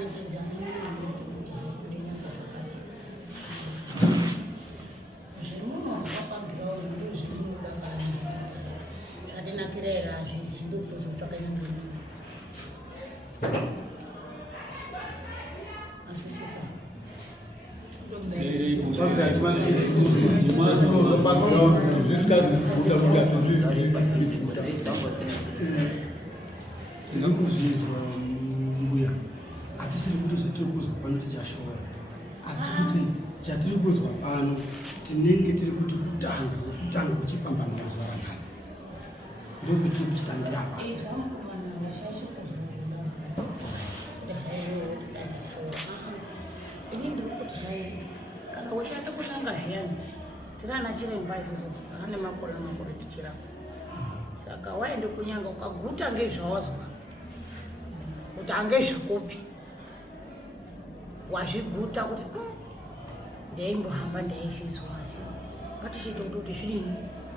marekedzana kuti kudenga pakati zvemunozwa pagiraundi ndozvinoda pani zvatinakira here hazvisi ndokutozotsvaka nyanga azvisisa tinongozvizwa mbuya hatisiri kuti zvatiri kuzwa pano tichashora asi kuti chatiri kuzwa pano tinenge tiri kuti kutanga kuchifamba mazuva ranhasi ndokutiri kuchitangira apa ini ndiri kuti hai kana ushata kunanga zviyani tirana chiremba isusu ane makore makore tichirapa saka waende kunyanga ukaguta ngezvawazwa kuti angezvakopi wazviguta kuti ndaimbohamba ndaizvizwa asi ngatichitoda kuti zvidini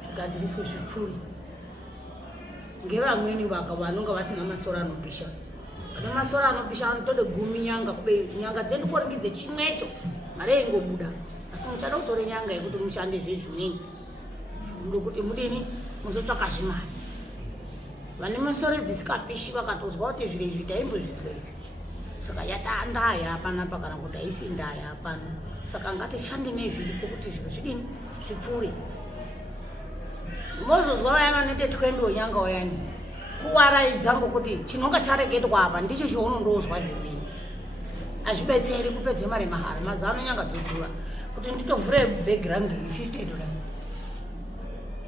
zvigadziriswe zvipfuuri ngevamweni vanonga vasina masoro anopisha ane masoro anopisha anotode gumi nyanga kube nyanga dzedu koringidze chimwecho mari ingobuda asi muchada kutore nyanga yekuti mushande zvezvimweni zvinoda kuti mudini muzotsvaka zvimari vane masoro dzisikapishi vakatozwa kuti zviro izvi taimbozvizwei saka yatandaya panapa kana kuti haisi ndaya pano saka ngatishande nezviripo kuti zviro zvidini zvipfuure mozozwa vaya vanoite twendo nyanga wayani kuwaraidza ngokuti chinonga chareketwa apa ndicho chaunondozwa zvemene hazvibetseri kupedze mari mahara mazano nyanga dzodhura kuti nditovhure background $50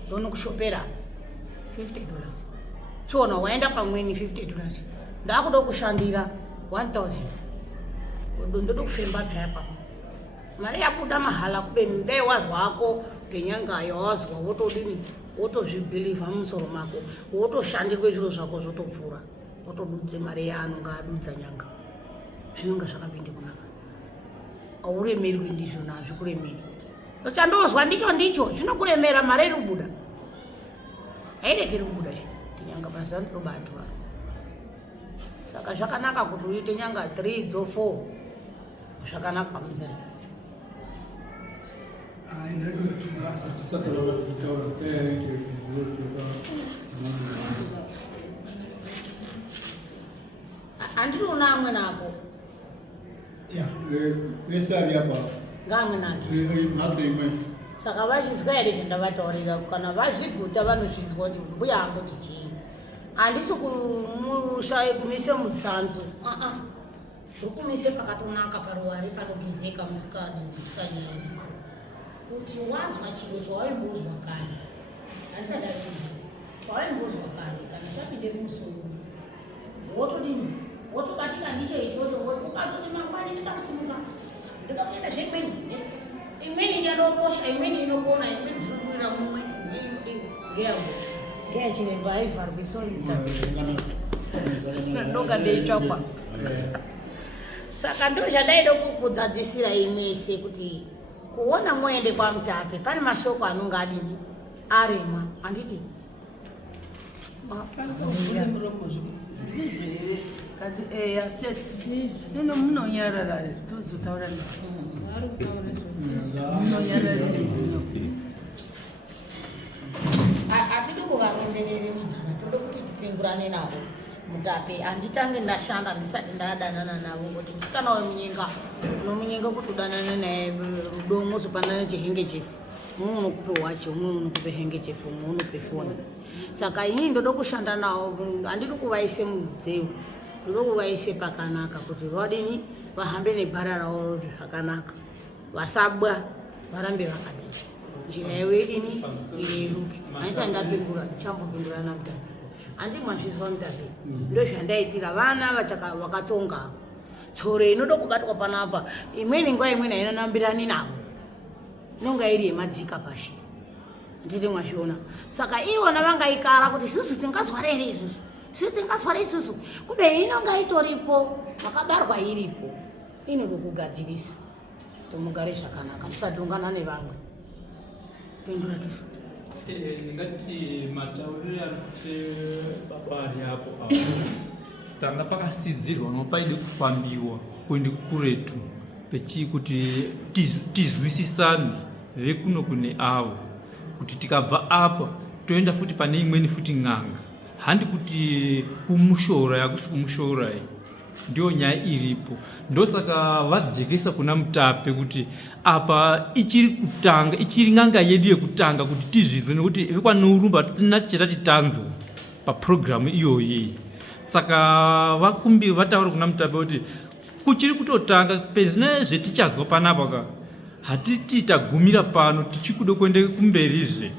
ndono kushopera $50 chiona waenda pamweni $50 ndakuda kushandira 1000 ndoda kufemba papa mari yabuda mahala kubeni dai wazwako ngenyanga yawazwa wotodini wotozvibhilivha mumusoro mako wotoshandirwe zviro zvako zvotopfuura wotodudze mari yaanonga adudza nyanga zvinonga zvakapinde kunaka auremerwi ndizvona hazvikuremeri ochandozwa ndicho zvinokuremera mari iri kubuda hairekeri kubuda tinyanga mazano tobatora saka zvakanaka kuti uite nyanga 3 dzo 4 zvakanaka muzani handinoona amwe nako ngaamwe nake saka vazvizwa here zvandavataurira kana vazviguta vanozvizwa kuti mbuya angoti chii handisi kumushaye kumise mutsanzo uri kumise pakatonaka paruware panogezeka musikanyaya kuti wazwa chiro chawaimbozwa kare handisadaridza chawaimbozwa kare kana chapinde musoro wotodini wotobatika ndicho ichocho ukazoti mangwani ndoda kusimuka ndoda kuenda zvemweni imweni ichadoposha imweni inokona imweni zvinodurira mumwe imweni kudini ngeyachiremba haivharwi sondoga ndeitsvakwa saka ndo zvadaida kukudzadzisira imwese kuti kuona mwoende kwaMutape pane mashoko anonga adini arema handiti kati eya neno munonyarara tozotaura munonyarara hatidi kuvaronderere mudzana tode kuti tipengurane navo Mutape handitange ndashanda ndisati ndadanana navo kuti musikana wemunyenga unomunyenga kuti udanane naye rudo mozopanana chihengechefu mumwe unokupe wachi umwe unokupe hengechefu umwe unope foni saka inini ndoda kushanda navo handidi kuvaise mudzeu ndoda kuvaise pakanaka kuti vadini vahambe nebhara ravo zvakanaka vasabwa varambe vakadai njira yewe idini ireruke handisati ndapindura ndichambopindura naMutape handi mwazvizwa Mutape ndo zvandaitira vana vakatsonga tsore inoda kubatwa panapa imweni nguva imweni hainonambirani navo inonga iri yemadzika pashi nditi mwazviona saka ivona vangaikara kuti isusu tingazwara here isusu tingazwara isusu kube inonga itoripo makabarwa iripo inoda kugadzirisa kuti mugare zvakanaka musadhongana nevamwe pendura tifu ndingati matauriro ari kuti baba ari apo tanga pakasidzirwa nopaide kufambiwa kuende kuretu kuti tizwisisane vekuno kune avo kuti tikabva apa toenda futi pane imweni futi ng'anga handi kuti kumushora yakusi kumushora iyi ndio nyaya iripo. Ndosaka vajekesa kuna Mutape kuti apa ichiri ng'anga yedu yekutanga kuti tizvidzwe nekuti vikwanurumba tina cheta chitanzo paprogramu iyoyi. Saka vakumbi vataura kuna Mutape kuti kuchiri kutotanga pezine zvetichazwa panapa hatiti tagumira pano tichikude kuende kumberizve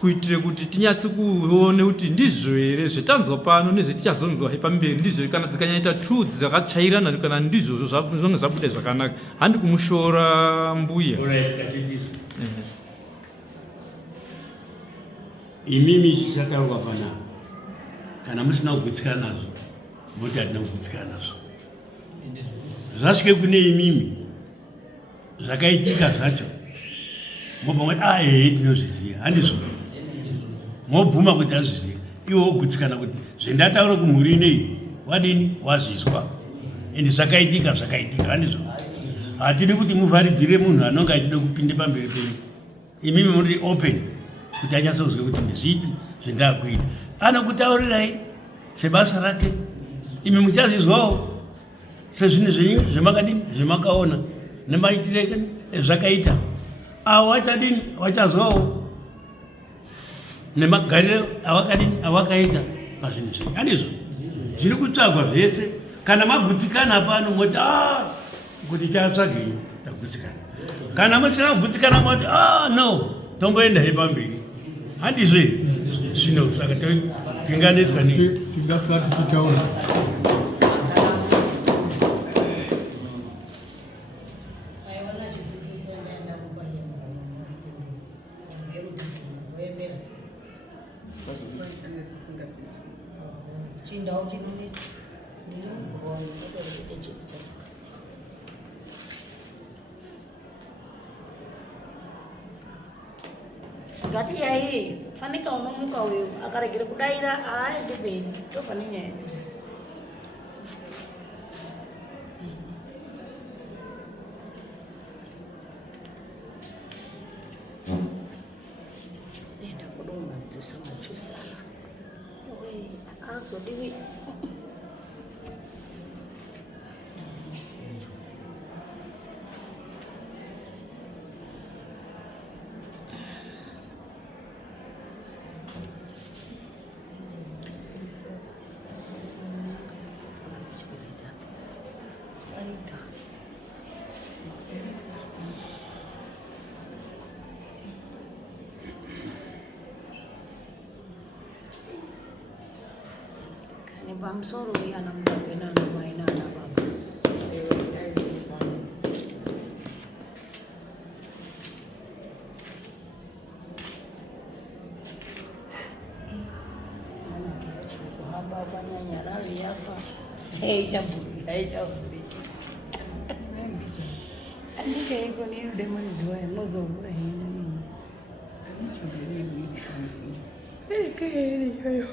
kuitire kuti tinyatse kuone kuti ndizvo here zvetanzwa pano nezvetichazonzwa pamberi ndizvo kana dzikanyaita two dzakachairana kana ndizvo zvonge zvabude zvakanaka handi kumushora mbuya. Imimi chichataurwa panapa kana musina kugutsikana nazvo moti hatina kugutsikana nazvo. Zvasvike kune imimi zvakaitika zvacho mobva mati tinozviziva handizvo mobvuma kuti azviziva iwo wogutsikana kuti zvendataura kumhuri inei wadini wazvizwa ende zvakaitika handizvo. Hatidi kuti muvharidzire munhu anonge achida kupinde pamberi penyu. Imimi muri open kuti anyatsozwe kuti ndezvipi zvendakuita anokutaurirai sebasa rake imi muchazvizwawo sezvinhu zvenyu zvemakadini zvemakaona nemaitire ezvakaita avo vachadini vachazwawo nemagariro avakaita pazvinhu zvenyu handizvo zviri kutsvagwa zvese. Kana magutsikana pano moti kuti chatsvagei tagutsikana, kana musina kugutsikana moti no tomboendai pamberi handizvo zvino. Saka tinganetswa nei tingataura ngati yayi fanika unomuka uyu akaregera kudaira aende mberi tofane nyaya enda kudonga tusamachusa azodiwi Bamsoro yana Mutape na Maina na baba. Ana kitu haba banya nyarali yafa. Jambo. Andika yiko ni demoni doa mozo bure hini. Kaya hayo.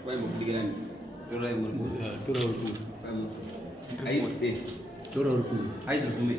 Vai mau beli kan? Turai mau. Turai. Vai mau. Ayo deh. Tora uri kuri. Aizozume.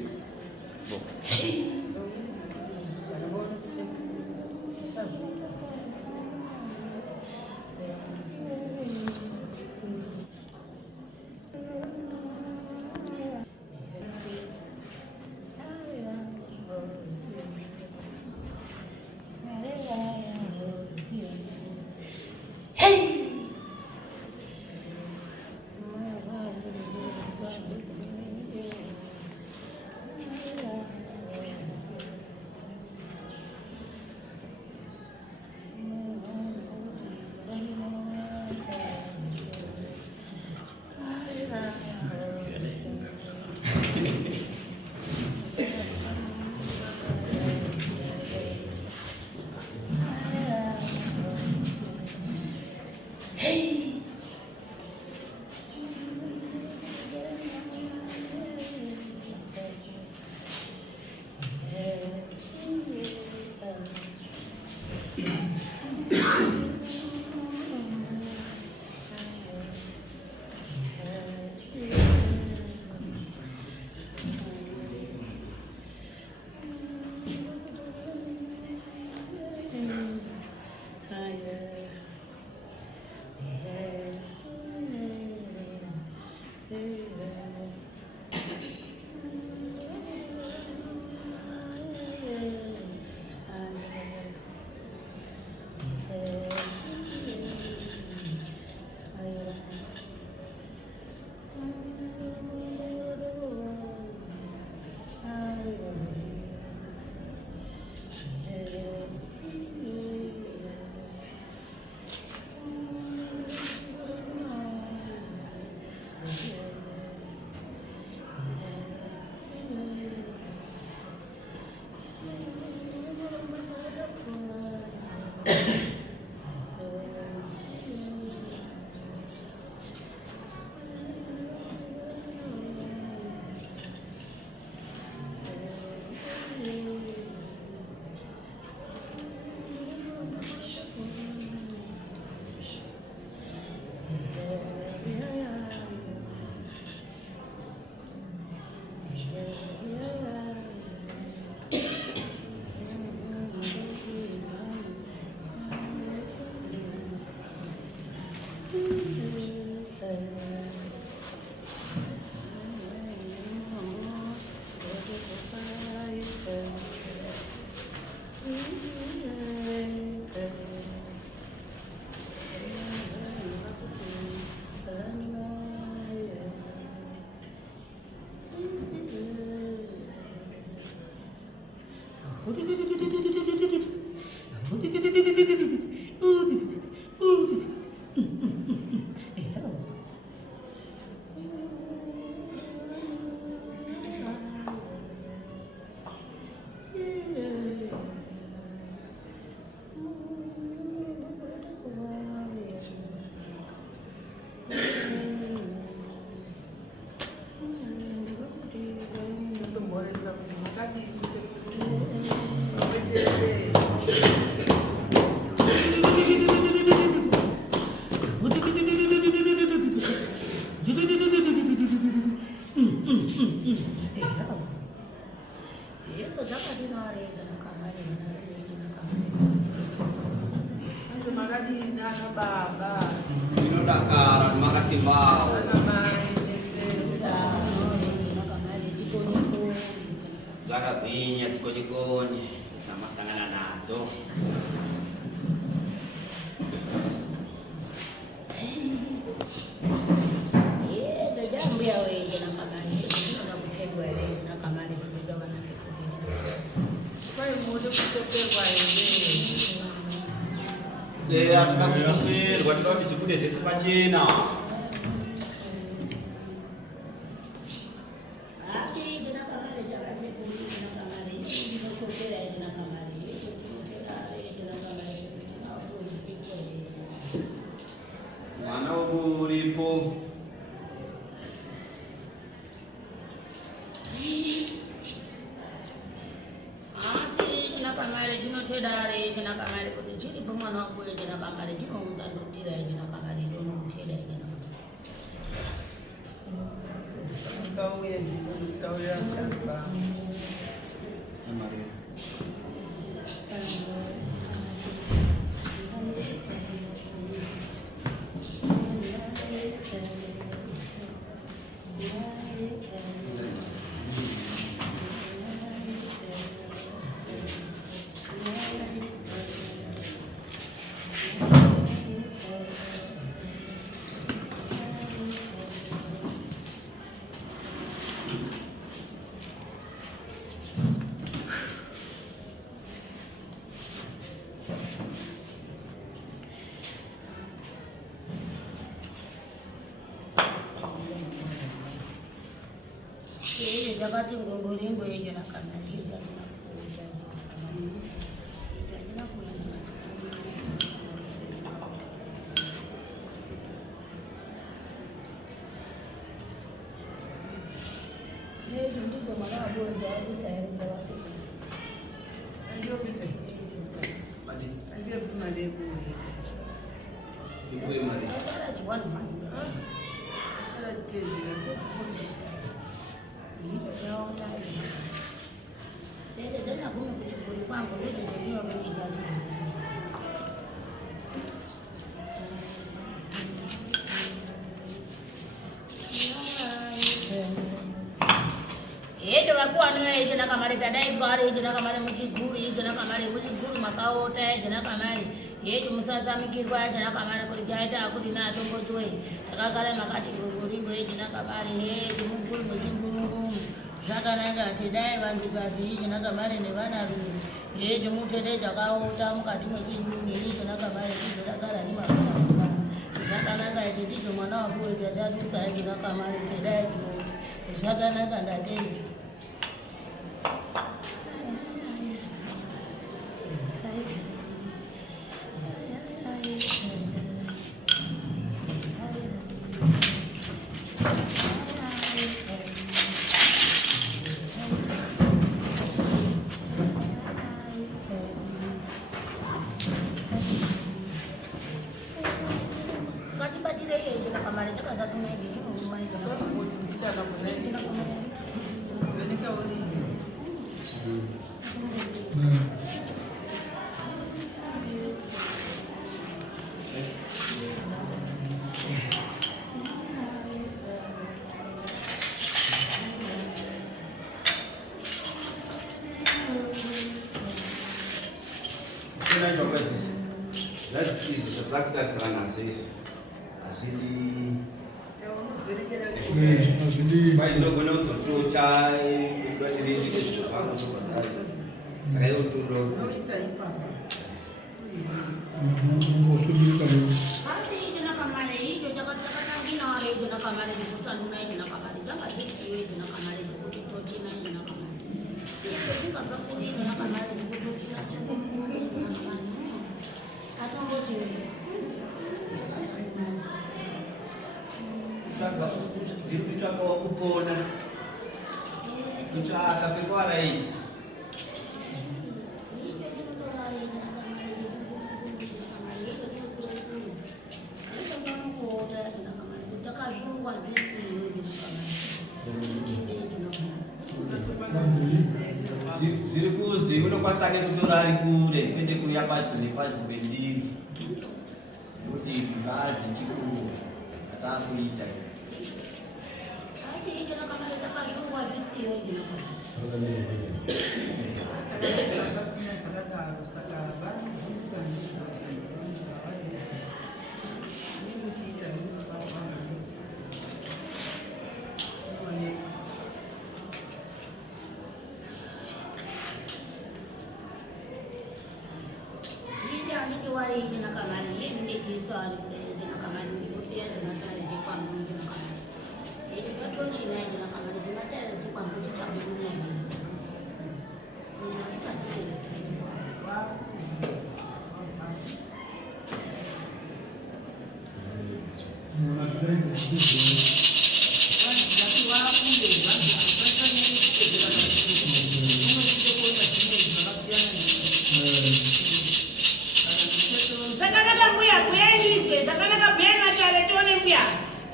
Dakar, makasih Mbak. Jaga pinya jiko-jikonya sama sangan anak tuh. Ya, aku pikir waktu itu disebut desa Sepacina. Mana uripo? Tedare jina kamari kuti chiri pamwana wangu jina kamari chinounza ndodira jina kamari ndono muteda jina kamari Ndakauya ndikutaurira mukadzi wangu. Jakati ngongoringo yejo na kamera hiyo ndiko mwana wa bondo akusayari kwa wasiku. Ndio vipi? Ndio vimale kuzi. Ndio mali. Sasa jiwana mani. Sasa tende na sasa Dede dana kume kuchukuri kwangu yote ndio wengi jali. Ejo wakuwa niwe ejo na kamari dadai twari ejo na kamari muchiguri ejo na kamari muchiguri makaota ejo na kamari ejo musaza mikirwa ejo na kamari kuligaita akudi na tongo tuwe akagala makati guringo ejo na kamari ejo muguri muchiguru zvakanaka tidai vantukadzi izvo nakamari nevanarume ejo mutede takaota mukati mwechinguni izvo nakamari izvodakara nimaaa zvakanaka iti ndizvo mwana wakuwega dadusa yake nakamari tedai tinoti zvakanaka ndatei kupona kutsvaka pekuaraidza zviri kuzi unokwanisa ke kutora ari kure kwete kuuya padyo nepadyo pendiri nekuti zvingava zvichikuru atakuita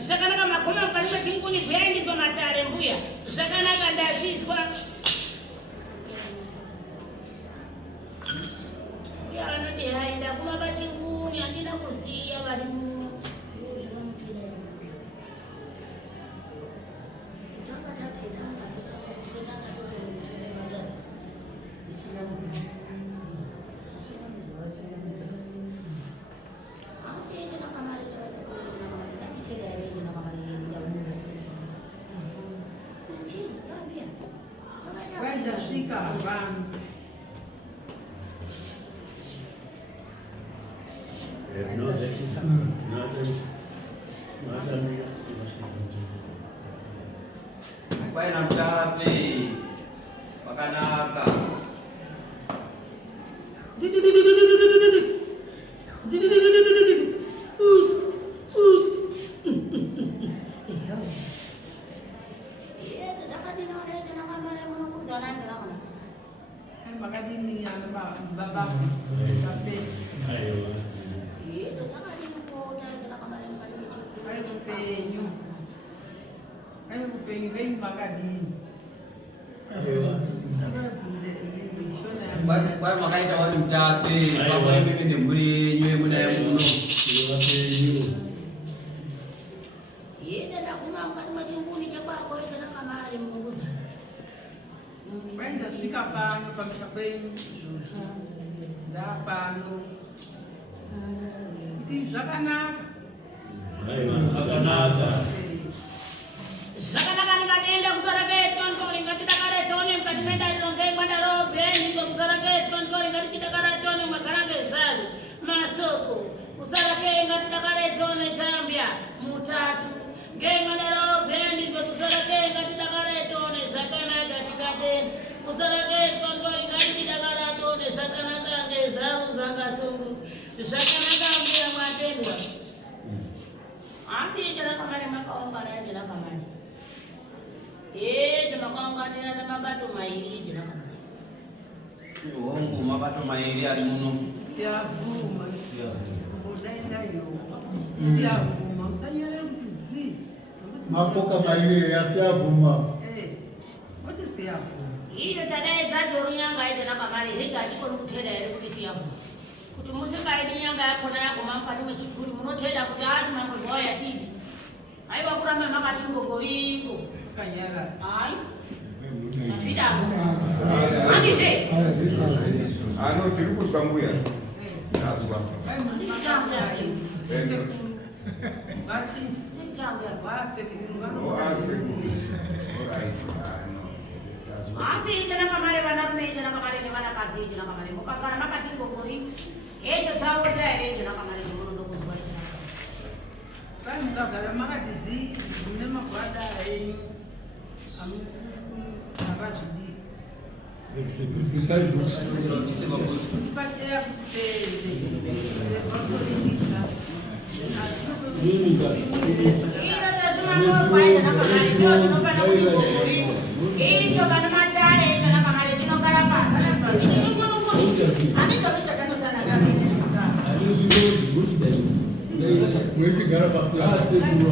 zvakanaka magoma mukati mechinguni kuyaendeswa matare mbuya zvakanaka ndazvizwa uya vanoti hai ndaguma pachinguni handina kuziya vari Vandasvika vanhu Kwaina mtape pakanaka. makadiniana babaku bape ayo kupenyu venyu makadini Kwai makaita wari mtape pamwe mimi nemhuri yenyu yemunaye muno. Vandasvika pano pamusha penyu ndapano kuti zvakanaka zvakanaka ndikatienda kusara ketontori ngatidakare tone mukati mendariro ngeingwandarobheni kusara ketontori ngatichidakara tone mwagara ngezaru masoko kusara kei ngatidakare tone chambya mutatu ngeingwandarobheni kusara kei ngatidakare tone zvakanaka tikadeni kusara ketontori ngatichidakara tone zvakanaka ngezaru zangatsungu zvakanaka mbuya mwatendwa asi ndinakamari makaungana ndinakamari ndimakaunganira nemabato mairi ndinakamari Hongu mabato mairi ari muno. siyavuma kudaendayo siyavuma musanyore kuti zi mapoka mairi asiyavuma kuti siyavuma iyo tadaedza torunyanga ndinakamari zvinga hatikoni kutenda here kuti siyavuma kuti musikaidi nyanga yakona yaguma mukati mwechiguri munotenda kuti ati mangoziwa yatidi aiwa kuramba makati ngogoriko kanyara hai napidako andizve Ano tiri kuzwa mbuya. Ndazwa. vazhinji Oh, asekuru. Alright. asi ndinakamari vanarume ndinakamari nevanakadzi ndinakamari mukagara makati ngogori echo chavo taere ndinakamari zvomunondo kuzwa kwai mukagara makati zi mune magwada enyu havazvidii ipacheya kutende vakoiita ino tazvimanozwa ndinakamari ndo tinofana kuti ngogori icho vana matare ndinakamari tinogara pasi handikaita tanosana ndanoita mwekigara pafuasekuru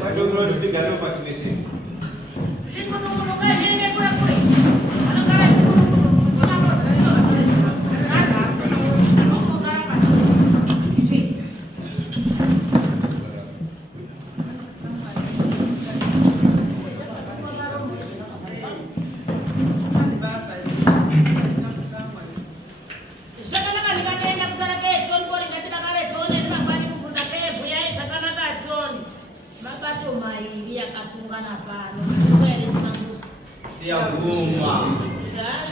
Padomro ndigara pasi nese. mairi yakasungana pano Siyavuma.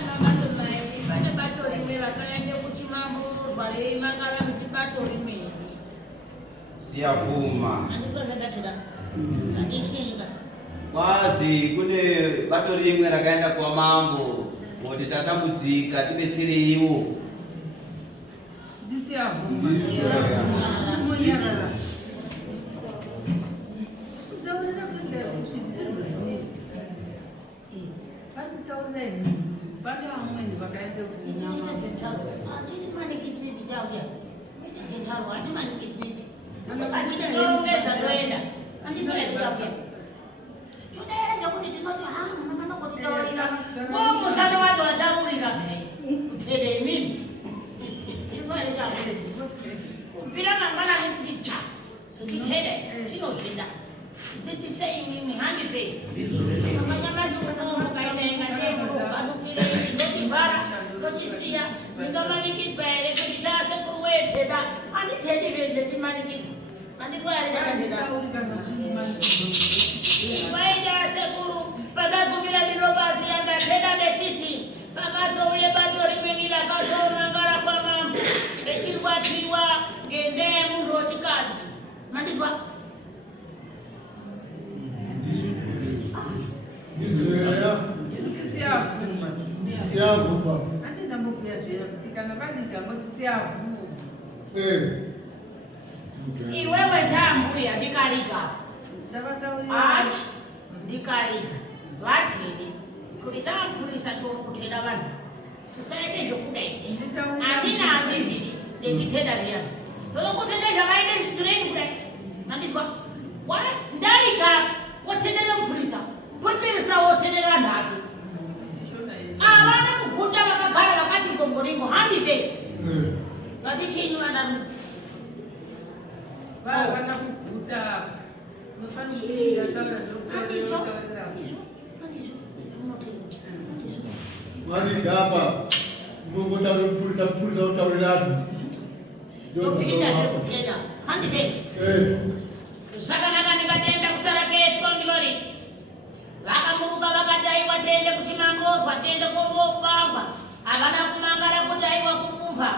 mabato mairi pane bato rimwe vakaende kuchimambo reimangara muchibato rimweni Siyavuma. andiswa zvatatira andishinga Kwazi kune bato rimwe rakaenda kwa mambo kuti tatambudzika tibetsereiwo. ndisiyavuma monyarara ndaonera kuendera kuti ndinotauraii pane vamweni vakaende kunyama achiri manikiti chauya chentaro hati manikiti Sasa chini ndorongeza ndoenda. Andizo ndikafya. Chodera chakuti tinoti munofana kutitaurira. Mushando wacho wachaurira. Tede mimi. Izwa ndikafya. Kubvira mangwana ndikuti titede tinozvinda. Titi sei mimi handite. Samanyamazi unomukainenga ndekukadukire ndokibara ndochisiya ndingamanikidzwa ere kuti chasekuru weteda anditendire ndechimanikidzwa andizwa ere chakateda vaita sekuru pandagumira ndiro pasi yandateda ndechiti pakazouye bato rimweni rakazounangara kwamambo echirwadziwa ngendeye munhu wechikadzi mandizwa Siyavuma. Iwewe chambuya ndikariga. Ndikariga. Vatini kuti champurisa chokutenda vanhu. Tisaite zvokudai. Andina andizvidi ndechitenda riya. Ndokutenda zvakaite straight kudai. Mandizwa. Ndariga wotendera mupurisa. Mupurisa wotendera vanhu ake. Avana kuguta vakagara vakati gongoringo handite. Ngatishini vanhu. Vana kuguta. Nofana kuita taura Vanigamba. Mungotaura purisa utaurira anhu. Ndopinda zvekutenda. Handite. Zvakanaka ndikatenda kusara ketwa ndikori. Vakamuruka vakati aiwa tiende kuchimambozwa tiende kombopangwa. Havana kumangara kuti aiwa kupumpa.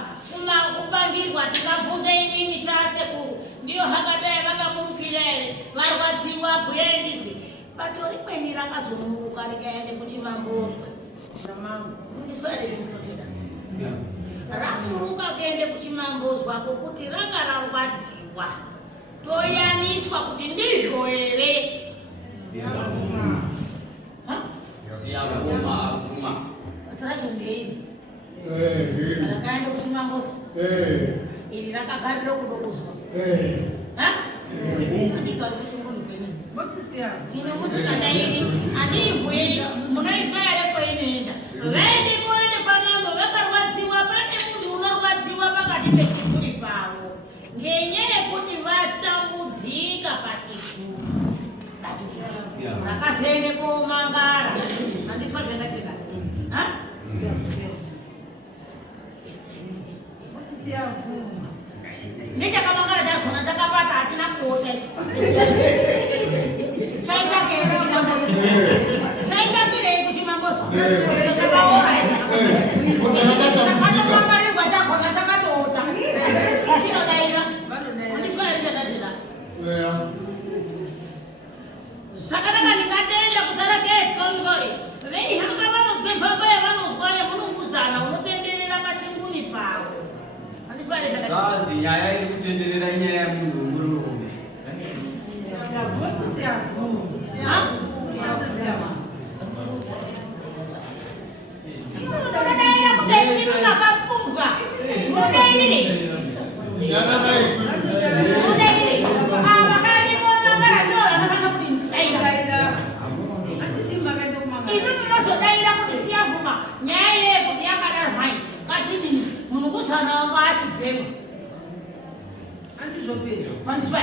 Kupangirwa tikabvunze inini tasekuru. Ndiyo hakadai vakamurukira ere. Varwadziwa bwendizwi. Bato rimweni rakazomuruka rikaende kuchimambozwa. Ndizwa ere zvindinotenda. Ramuruka kuende kuchimambozwa kokuti ranga rarwadziwa. Toyaniswa kuti ndizvo ere. Siyavuma. Bataracho ndeiri. Rakaenda kuchimambozwa. Iri rakagarira kudokuzwa. Andikari kuchingoni kwenini. Ino musikandairi. Andivui. Munoitwa ere kwainoenda. Vaende koende pamambo vakarwadziwa. Pane munhu unorwadziwa pakati pechikuri pavo. Ngenyaya yekuti vatambudzika pachikuru. Rakazoende komangara. Anditwa zvendakeka. Ndichakamangara chakona chakapata hatina kuota. Chaita kero chimambozwa. Chaita kirei kuchimambozwa. Chakaora chakamangarirwa chakona chakatoota. Chinodaira. Anditwa ere chandatira. Zvakanaka ndikatenda kusara keti kaungori. Veihamba vanozwe baba yavanozwayo mununguzana unotenderera pachinguni pavo. Kazi nyaya iri kutenderera inyaya yamunhu murume. Ndakadaira kudai ndakapfumbwa. Mudaire. Mudaire. Vakati komangara ndo vanofana kuti ndaira. Ivi munozodaira kuti siyavhuma nyaya yekuti yakadaro hai. Kachini mununguzana wangu achibhema. Mandizwa.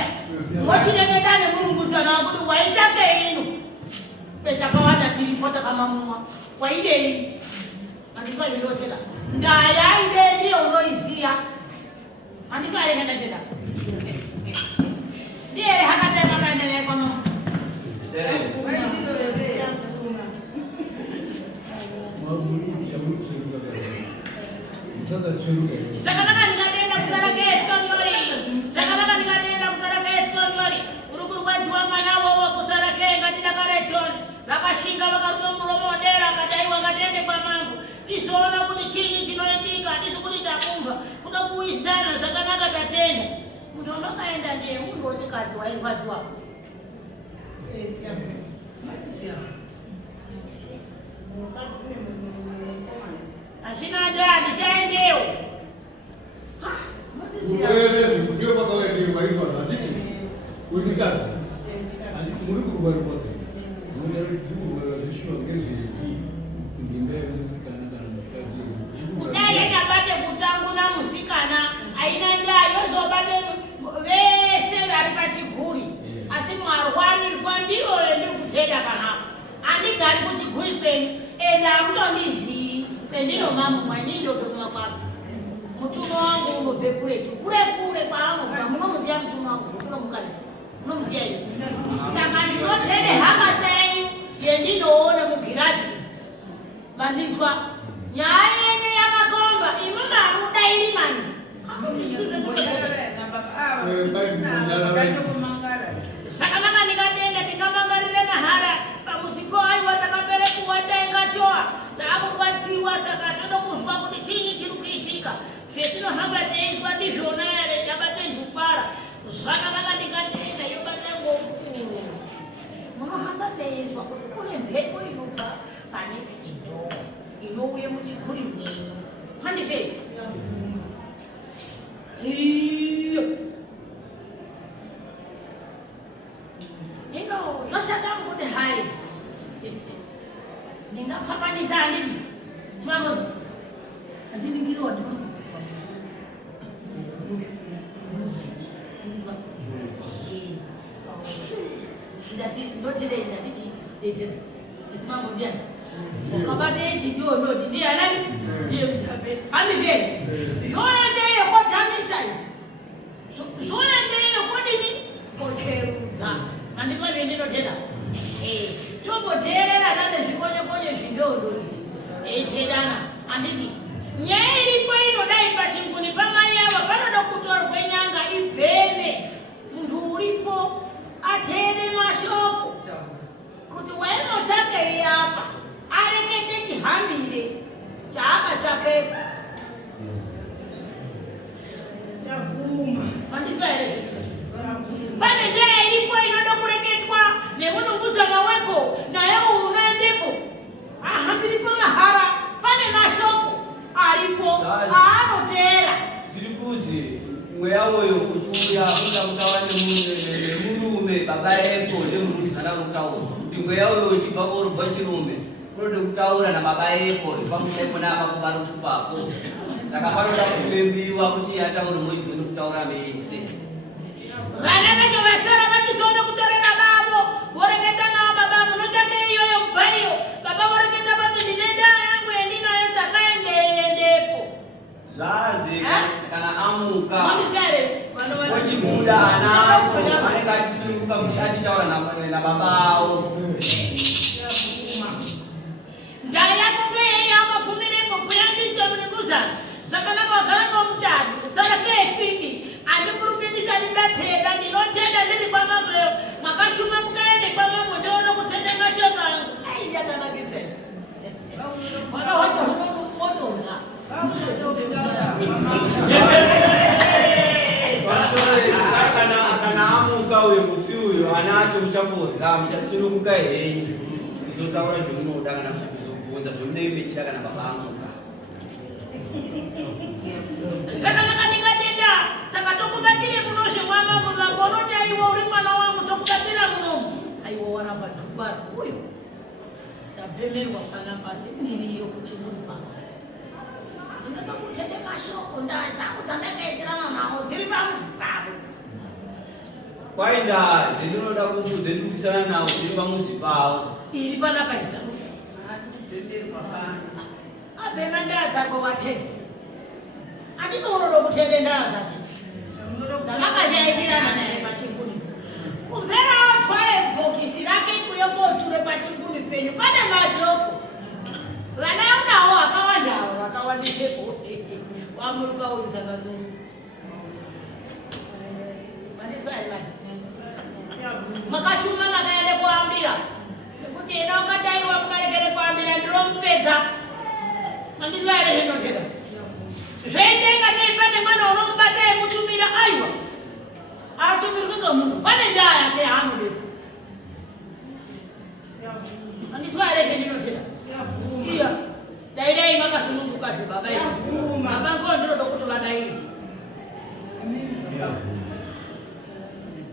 Wachireketa nemununguzana wangu kuti waitake ino. Petakawanda tiripo takamamumwa. Waidei. Mandizwa zvindotenda. Ndaya ide ndiyo unoiziya. Mandizwa ere kandatenda. Ndiye hakatema kaendelea kono. Sakanaka ndikatenda kusara keti kondori. Sakanaka ndikatenda kusara keti kondori. Urukurwadziwa mwana wowo kusara keti ngatidakaretoni. Vakashinga vakaruma muromo dera akadaiwa ngatiende pamambo. Tizoona kuti chinyi chinoitika, tisi kuti takumva. Kuda kuwisana zvakanaka tatenda. Munhu unokaenda ndiye munhu wechikadzi wairwadziwa. Achina ndani chaendewo. Urwere ndio mpaka wewe ndio waitwa ndani. Wetikazi. Muri kurwara kwake. Munero kurwara zvishuwa ngezvepi kundinda yemusikana kana mukadzi. Kudai nyabate kutanguna musikana aina ndaa yozobate vese vari pachiguri asi mwarwarirwa ndiwo ndiri kutenda panapo andigari kuchiguri kwenyu ende hamutondizii pendinomamu mwanindopemumabasa mutumo wangu unobve kuretu kure kwaanobva munomuziya mutumo wangu kunomukana munomuziya iyo saka ndinotende hakata yenyu yendinoona mugirazi mandizwa nyaya yenyu yakakomba imi mamudairi mani sakanaka ndikatenda tingamangarire mahara pamuzipo aiwa takapere kuwataingachoa taakurwatsiwa saka toda kuzwa kuti chini chiri kuitika zvetinohamba teizwa ndizvona yare yabate ndukara zvakanaka ndikatenda yobate ngokuru munohamba teizwa kuti kune mhepo inobva panexido inouye muchiguri mwenyu handizvei hino zvoshata kuti hai ndingaphapanisa handidi timamoza handiningiriwa ndotendei ndatichi detera etimangondiani wakabate chidiwo ndoti ndiyanani ndiye mutape handizvei zvoendeyo kodhamisai zvoendeyo kodini kokerudza handizwa zvendinotenda tomboteerera nane zvikonyekonye zvidodori eitedana handiti nyaya iripo inodai pachinguni pamai ava panoda kutorwe nyanga ibheme munhu uripo ateere mashoko kuti wainotakei apa arekete chihambire chaakatsvakepo handizwa here pane nyaya iripo inoda kureketwa nemununguza mawepo naye unoendepo ahambiripo mahara pane mashoko aripo aanoteera zviri kuzi mweya uyo uchiuya uda kutaura nemurume baba epo nemunumuzana kutaura kuti mweya uyo uchibva korubva chirume unode kutaura nababa epo pamusaipo naapakubara ufupapo saka panoda kufembiwa kuti ataure moizione kutaura mese vana vacho vasara vachizoona kutore babavo voreketa navo baba munotsvake iyoyo kubva iyo baba voreketa vati ndine ndaa yangu yendinayo dzakaendepo zvazi kana amuka mondisare ochibuda anacho anenge achisununguka kuti achitaura nababa avo ndaa yako ngeyei akagumirepo kuyandiswa muninguzana zvakanaka wagaranga mutatu sara keepindi andikurukitisa ndidatenda ndinotenda ndiri kwamamboyo mwakashuma mukaende kwamambo ndoona kutenda mashoko angu ai yakanakise mwana wacho hunomotorya kana amuka uyo mufi uyo anacho muchamborya muchasununguka henyu kuzotaura zvemunoda kana kuzobvunza zvemunenge mechida kana baba amuka zvakanaka ndingatenda saka tokubatire munozve mwamambo mambonoti aiwa uri mwana wangu tokubatira munomu aiwa waramba ndikubara uyu ndabhemerwa panapa asi ndiriyo kuchimurwa ndinoda kutende mashoko ndaa dzangu dzandakaitirana nawo dziri pamuzi pavo kwai ndaa dzendinoda kupudze ndikudisana nawo dziri pamuzi pavo iri panapa isaru abhema ndaa dzako vatende andinoonoda kutende ndaa dzake ndamakashaitirana naye pachinguni kumbera otware bhokisi rake kuyo koture pachinguni penyu pane mashoko vana unawo akawandawo vakawandisepo wamuruka uyu sakasungu mandiswaivai makashuma makaende kuambira nekuti ena ukataiwa mukarekere kuambira ndinomupedza mandiswaire zvinotera zveitenga teipane mwana unomubata emutumira aiwa atumirwe ngemunhu pane ndaa yake yaanodepo andiswaire zvendinotera iya daidai makasununguka zvebaba baba ngondinoda kuti vadaire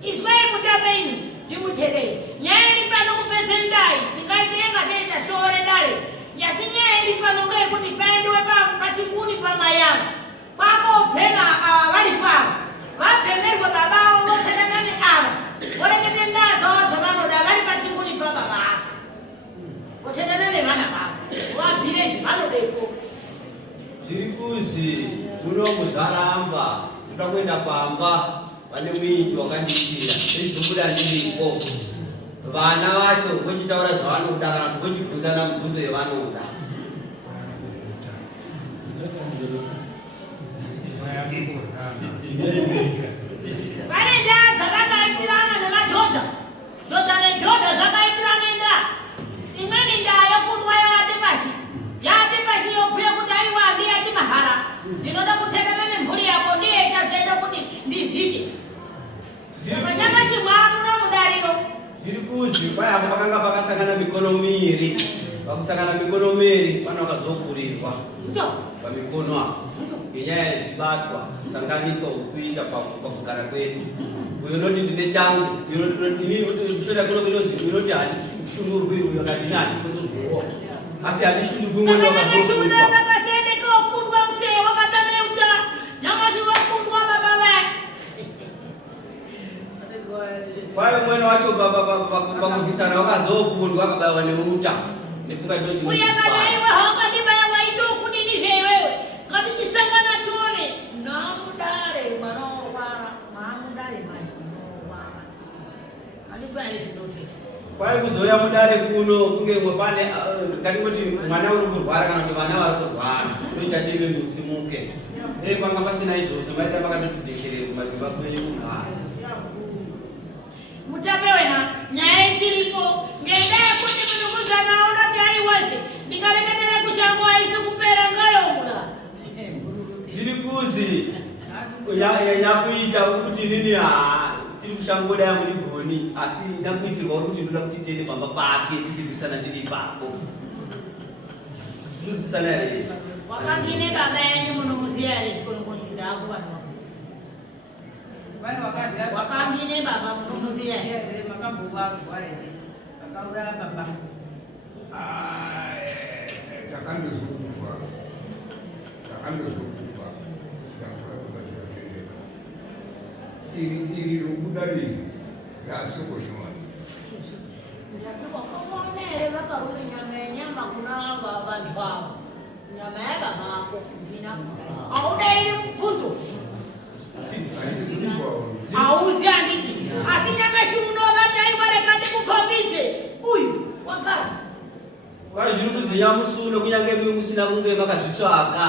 izwai muta mutapeini timuterei nyaya iri pano kupedze ndai tingaitenga toita shore dare yasi nyaya iri pano ngeyekuti paendiwe pachikuni pamayama kwakobhema ava vari pavo vabhemerwe babavo votsanana neava vorekete ndaa dzavo dzavanoda vari pachikuni pababa avo votsanana nevana vavo vabvire zvavanodepo zviri kuzi muno muzaramba kuda kuenda pamba pane muiti wakandikira eizobuda ndiripo vana vacho vochitaura zvavanoda kana kuti vochibvunzana mibvunzo yevanoda pane ndaa dzakakaitirana nemadhodha dhodha nedhodha zvakaitirana ndaa imweni ndaa yokundwa yavate pashi yati pashi yobhuya kuti aiwa handiyati mahara ndinoda kutengana nemhuri yako ndiye ichazoenda kuti ndizike saka nyamashi mwamuno mudariro zviri kuzi kwai apo pakanga pakasangana mikono miri pakusangana mikono miri pana wakazokurirwa pamikono apo ngenyaya yezvibatwa kusanganiswa kuita pakugara kwedu uyo noti ndine changu shora kunokunozi unoti handishundurwi uyo akati handishundurwiwo asi handishundurwi umwe wakazokurirwa vakasendeka okundwa musee wakatameuta nyamashi wakundwa baba vae kwai umwene wacho pakurwisana wakazokundwa akabayiwa neuta nefunga uyakadaiwa hawakandibaya waita okudini zveiwewe katichisangana tone namudare mwana orwara mamudare mani unorwara handiswaere zvindote kwai kuzoya mudare kuno kunge pane ngatingoti mwana uri kurwara kana kuti vana vari kurwara noita timi musimuke panga pasina izvozvo maita pakatotidekere kumadzimba kwenyu kugara mutape wena nyaya ichiripo ngendaa yekuti munukuzana unoti aiwazve ndikareketere kushango aisi kupera ngayomura zviri kuzi nyakuita kuti nini tiri kushangoda yamunigoni asi nyakuitirwa uri kuti ndoda kuti tiende pamba pake titirwisana tiri ipapo tirwisana here wakangine baba yenyu munomuziya here chikonokonyindako vanhu wakangine baba munomuziya here makambovazwa here vakauraya baba takandozokufa iri robuda riri rasokoshowani ndati wakaona here vakarume nyama yenyama kuna vanhu vavo nyama yababa ako audairi mubvunzo hauzi handiki asi nyamashi unovati aiwareka ndikukombidze uyu wagara kwai zviri kuzinya musuno kunyange musina kunge makazvitsvaga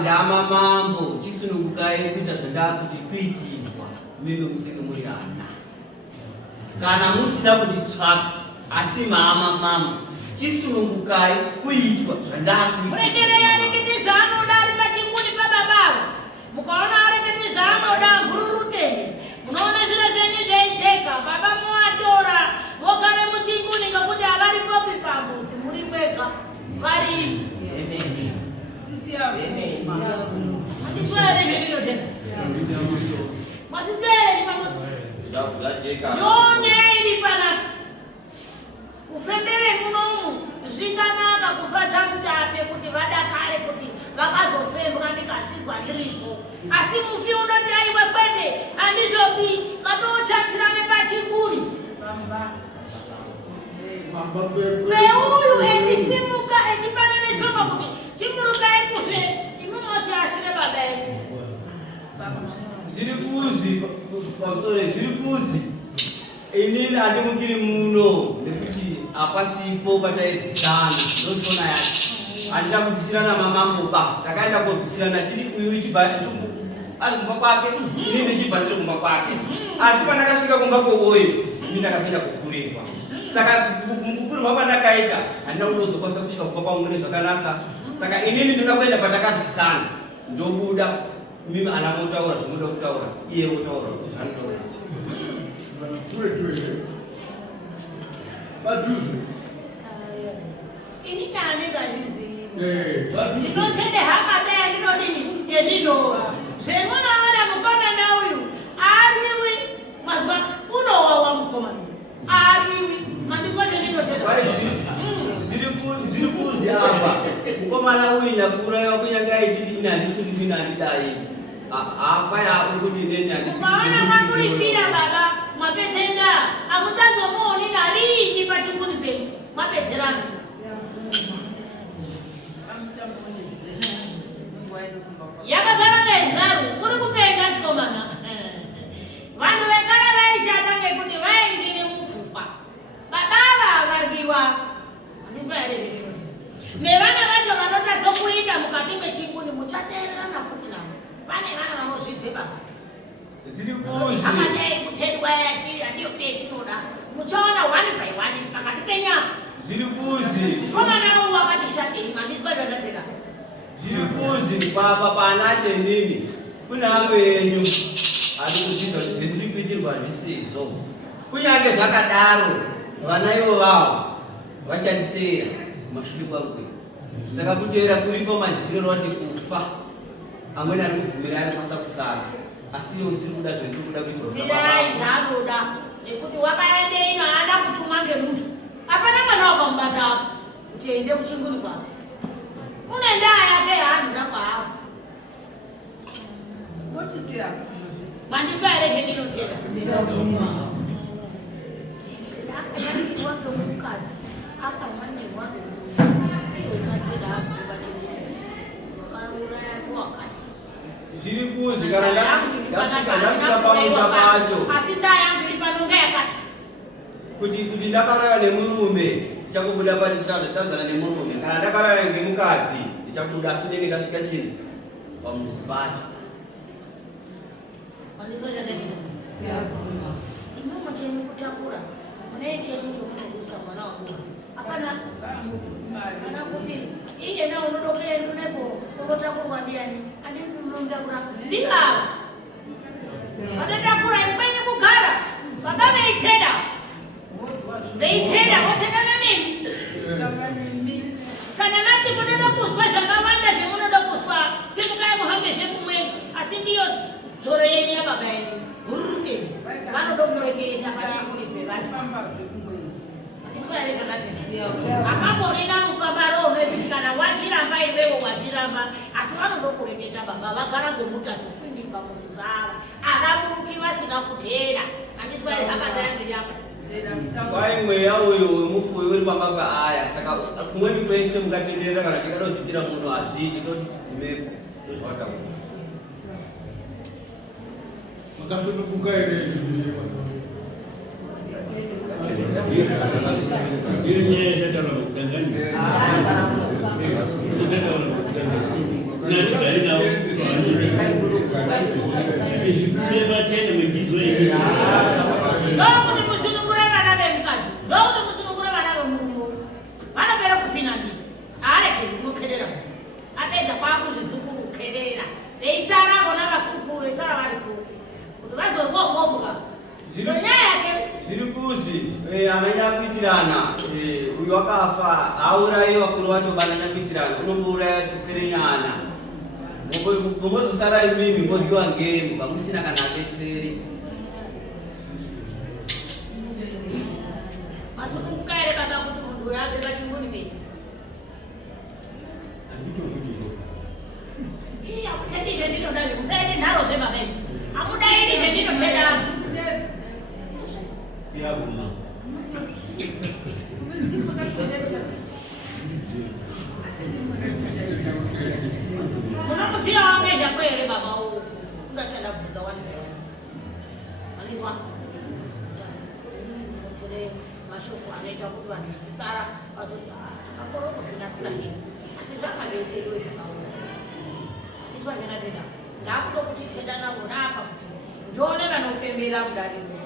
ndamamambo chisunungukai kuita zvandakuti kuitirwa mimi musenge muri ana kana musina kunditsvaga asi mamamambo chisunungukai kuitwa zvandakuitirwa murekerei arekete zvaanoda ari pachinguni pababavo mukaona arekete zvaanoda mbururuteni munoona zviro zvenyu zveijeka baba muvatora vogare muchinguni ngekuti havaripopi pamuzi muri kwega varimi matiswere zveninotenda matiswere ipamusi yonyaya iri panapa kufembere munomu zvinganaka kufadza mutape kuti vadakare kuti vakazofembwa ndikazvizwa ndiripo asi mufi unoti aiwe kwete handizvopi katoochatirane pachinguri peuyu echisimuka echipanane tsoka kuti chimurukai kufe imomochiashire baba yedu zviri kuzi pamusoro zviri kuzi inini handimukiri muno nekuti hapasipo patairwisana ndotiona yacho handida kurwisirana mamamboba takaenda kurwisirana tiri uyu ichibva ari kumba kwake ini ndichibva ndiri kumba kwake asi pandakasvika kumba kwowoyo ini ndakasaenda kukurirwa saka mukukurirwa pandakaita handina kudozokwanisa kusvika kumba kwangu nezvakanaka saka inini ndoda kuenda patakarwisana ndobuda mimi ana motaura zvinoda kutaura iye otaura zvanoda ini naanengazivi ndinotende hakata yandinodini yendinova zvemunoona mukomana uyu ariwi ina ndidai apaya kuti nene ukaona makulipira baba mwapedzenda amuchazomuoni narini pachikuni penyu mwapedzerana yakagara ngezaru kuri kupenga chikomana vanhu vekare vaishanda ngekuti vaingine mupfungwa badava varyiwa ndisivaereverero nevana vacho vanotadza kuita mukati mwechinguni muchateererana futi navo pane vana vanozvidze baba amadai kutendwa yakiri adiyo petinoda muchaona 1 by 1 pakati penyama zviri kuzi komana uyu wakati shatei mandisiva zvandatera zviri kuzi papa panache nini kune amwe enyu ari kuzvidza kuti zviri kuitirwa zvisizvo kunyange zvakadaro vana ivo vavo vachanditeera kumashure kwangu saka kuteera kuripo manje zvinoreva kuti kufa amweni ari kubvumira ari masakusara asi iwo usiri kuda zvendiri kuda kuitirai zvaanoda nekuti wakaende ino haana kutumwa ngemuntu apana mwana wakamubata apo kuti ende kuchinguni kwavo une ndaa yake yaanoda kwaavo mandisa ere zvendinotenda akayanirwa ngemukadzi akamwanirwa ngeutateda apo pachinguni ukauraya wakati zviri kuzi kana ndasvika pamusha pacho asi ndaa yangu iri panonga yakati kuti ndakarara nemurume ndichakubuda patadzana nemurume kana ndakarara ngemukadzi ndichabuda asi ndenge ndasvika chini pamuzi pacho imomo chenyu kutakura mune chenyu chomunodusa mwana wakuwanisa apana kana kuti iyena unoda kuenda nepo unotakurwa ndiani andi unotakura ndivava vanotakura ikwenyu kugara baba veiteda votedana nemi kana mati munoda kuzwa zvakawanda zvemunoda kuzwa simukai muhambe zvekumweni asi ndiyo dzoro yenyu yababa yenyu hururukeni vanoda kureketa pachikuni pevanhu amamborina mupambaro unezviti kana wazviramba iwewo wazviramba asi vanoda kureketa baba vagara ngomutatu kwindi pamuzi vavo avamuruki vasina kuteera andiswari hakadayangiriapa kwai mweya uyo wemufuwi uri pambapa aya saka kumweni kwese mukatenderera kana tikadozvitira munhu hazviti toti tigumepo ndozvataura makatotokuka ere zvinhu ndokuti musunungure vana vemukadzi ndokuti musunungure vana vemurume vanopera kufina ndi arekeri unokerera apedza kwakuzvizukuru kukerera veisara vona vakurukuru veisara vari kuru kuti vazorwa umombuka nyaya yake zviri kuzi ananyakuitirana uyu wakafa aurayi vakuru vacho bananyakuitirana unombouraya tukerenyana mumbozosara imimi mboryiwa ngemu vamusina kana abetseri masununguka ere baba kuti munhu uyo ave pachinguni penyu hakutendi zvendinoda musaende nharo zvebaba enyu hamudaini zvendinotenda siyavuma munomusiya wange zvako here baba uyu ungachada kubvunza wanizwa mutore mashoko anoita kuti vanhu vachisara vazoti takakoroka kunasira hii asi zvanga zveitediwe zvakauya iswa zvenatenda ndakuda kuti tenda navo naapa kuti ndione vanopembera mudariro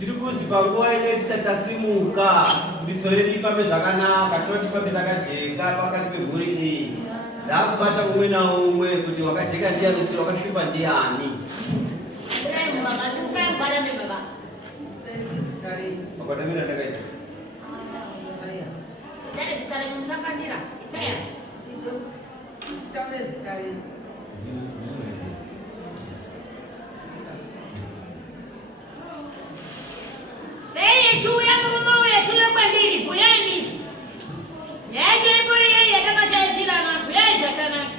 zviri kuzi panguva ine tisati tasimuka kuti redu ifambe zvakanaka tinoda tifambe takajeka pakati pemhuri iyi ndakubata umwe naumwe kuti wakajeka ndiani usiri wakasvipa ndiani makwadamira ndakaita musakandira isaya seyechuya murume wechuya kwandiri buyai ndizo yache imburi yeye yatakashayishirana buyai zvakanaka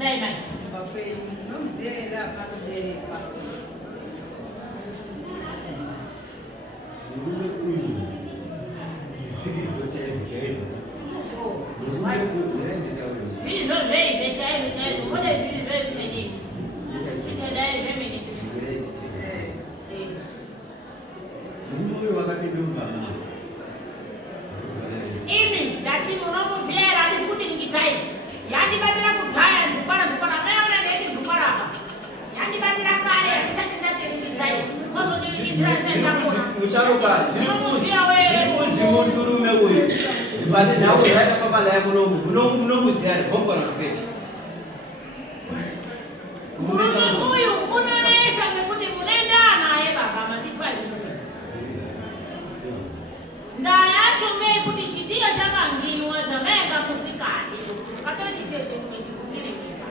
Sema. Papai, não zera para poder Vili no veio, chai, quando é vili veio menino. Se quer dar é menino. Imi, daqui no nome zera, ali escuta ninguém sai. Yani badira kutaya, ndukwana meona ndio ndukwana. Yani badira kale, bisa kindate ninguém sai. Mwanzo nilikizira sasa kuna. Musharuka, zirikuzi munturume uyu. Bade nawe yakafamba naye muno musiyari bomba na kupeti. Huyu unaonesa ngekuti munenda naye baba mandiswa ndino. Ndayacho ngekuti chitiyo chakanginwa zvameka musikadi. Katore chitiyo chedu kugirimika.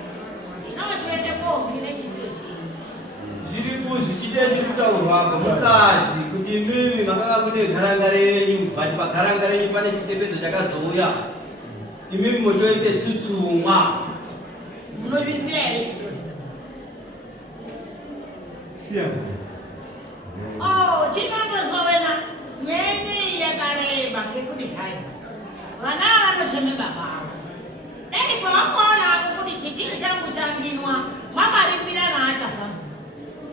Inawo choende kongine chitiyo chedu. Zvirikuzi chitiyo chekutaurwako mukadzi kuti mimi makanga mune garangare yenyu, bati pagarangare yenyu pane chitsembedzo chakazouya. Imimi mochoite tsutsumwa. Munozviziya here? Oh, chinombozwa wena nyeni yakareba ngekuti hai vana vanoshame baba avo. Dai pavakaona kuti chitiyo changu changinwa makaripira naachafamba.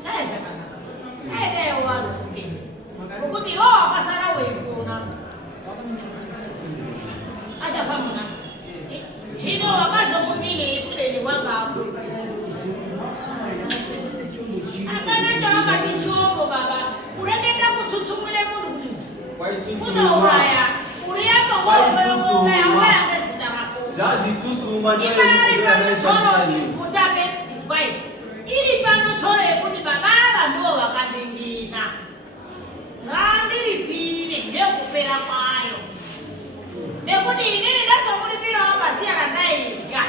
Dai zvakanaka. Dai warume. Ngokuti iwo wakasara weipona. Achafamba. Hino wakazomudini kubeni wakakuripira. Apana chawakati chombo baba. Ureketa kutsutsumwire munhu kuti unouraya. Uri apa wauraya ngezita rako. Zvazitsutsumwa ndio mutape iswai. Iri panotsoro yekuti baba ava ndivo vakadingina. Ngandiripire ndekupera kwayo. Nekuti inini ndazomuripirawo pasiyana ndaiga.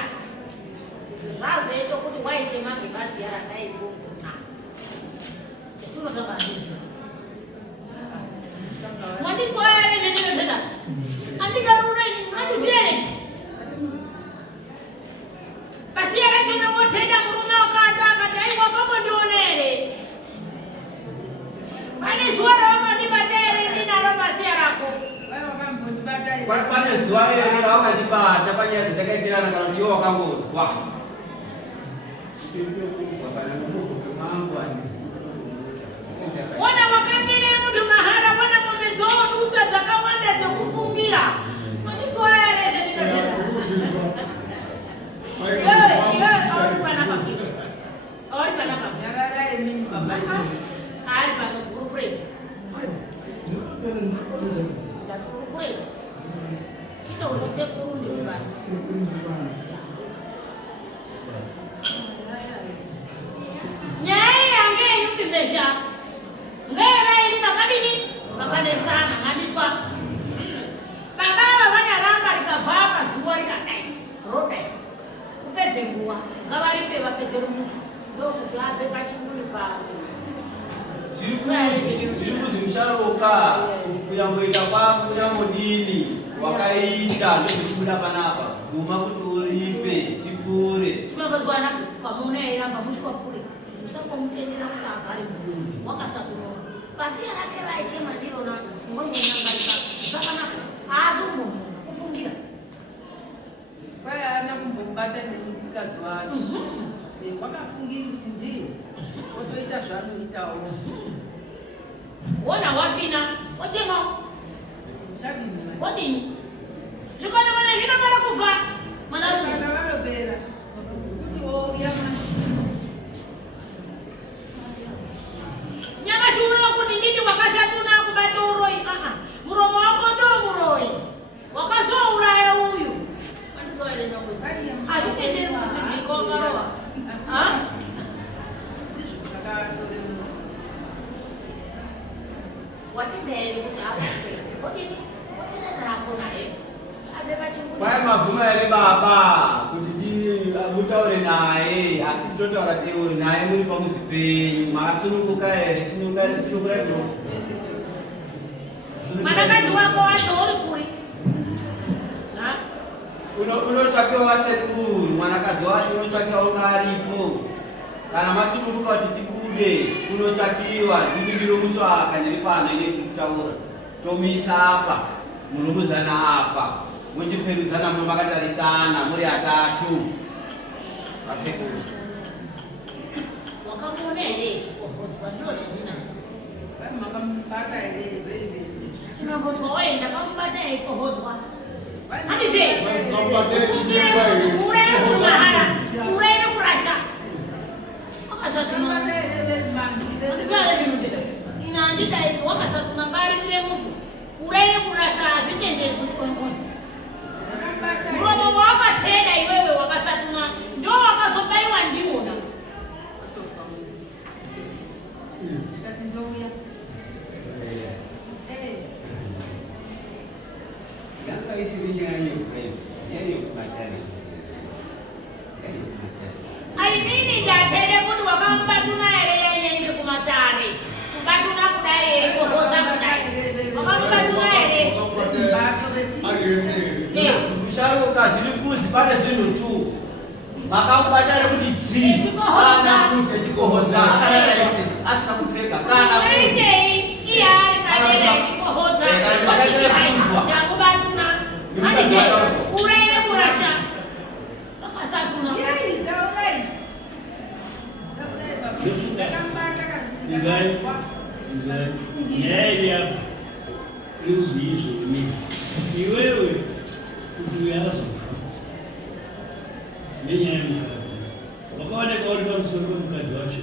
Zvazoita kuti waichema ngepasiyana ndaikugona. Esunotanga ndii. Mwandiswa ere veninothenda. Andikarureni, mwandisiyeni. Pasiyana chona wothenda murume akati aiwa pamwe ndionere. Pane zuwa rawakandibatere ninaro pasiya rako. pane zuva ere rawakandibata panyaya dzatakaiterana kana kuti iwo wakangodzwa. Wana wakangire munhu mahara, wana mombe dzodusa dzakawanda dzekufungira. Mwandiswa ere zveninothenda. Ari panapa. nyarara emini baba. Ari pano kurukureta. Kurukureta. Chino sekuru ndi baba. Nyaya yange yupimbesha. Ngeva ili makadini makanesana mandiswa. Baba vanyaramba likabva pazuva likadai. Rodai. Kupedze nguva ngavaripe vapedzere muntu ndokuti abve pachimuni pavo. Zvirikuzi musharuka kuyamboita kwako kuyambodini wakaita ndozvikuda panapa guma kuti uripe chipfuure. Chimambozwana pamunoiramba musvika kure musangomutendera kuti agare munhu wakasakunora. Basiya rake raichema ndirona ngongonyangarika zvakanaka aazombomunhu kufungira. Kwai ana kumbobata nemukadzi wacho. Wakafungiri kuti ndiyo otoita zvaanoitawo. Wona wafina ochema wadini zvikonekone zvinopera kufa mwanarume vanopera kuti ouya nyamashi uno kuti nditi wakashatuna kubata uroyi. Muromo wako ndo muroyi wakazouraya uyu. Azvitenderi kuzigikokarowa. Watenderi kuti odini otenenako naye abve pachimbuzi. Kwai mabvuma ere baba kuti mutaure naye asi totaura naye muri pamuzi penyu makasununguka ere sunungurai bro. Mwanakadzi wako wacho uri kuri. unotsvakiwa vasekuru, mwanakadzi wacho unotsvakiwa unga aripo. Kana masununguka kuti tibude, unotsvakiwa, ndiri ndinomutsvaka ndiri pano ine kutaura. Tomuisa apa, munomuzana apa, muchiperuzana makatarisana muri atatu. Vasekuru. Wakamuona here chikohodzwa ndore ndina. Makamubata here very basic. Chinombozwa waenda kamubata eikohodzwa. Handije. Kamubata Ufungire kuti urere kumahara, urere kurasha. Wakasatuna. Ndizvare zvinotenda. Ina handida ipo wakasatuna ngaripire muntu. Urere kurasha azvitenderi kuti onokona. Muromo wakatenda iwewe wakasatuna. Ndo wakazobaiwa ndiwona. Yanga isiri nyanya kumatana. Alinini ndatende kuti wakambatuna here yainyainde kumatare. Kubatuna kudai here kuhodza kudai. Wakambatuna here. Musharuka zviri kuzi pane zvinhu tu. Makamubatare kuti dzii kana kuti chikohodza akararese asina kupfeka kana kuti iye ari padera echikohodza wakiti hai ndakubatuna. Handije urere kurasha. Wakasatuna. nyaya yako iuziizvo ini iwewe kuti uyazofa nenyaya yemukadzi wakaoneka uri pamusoro pemukadzi wacho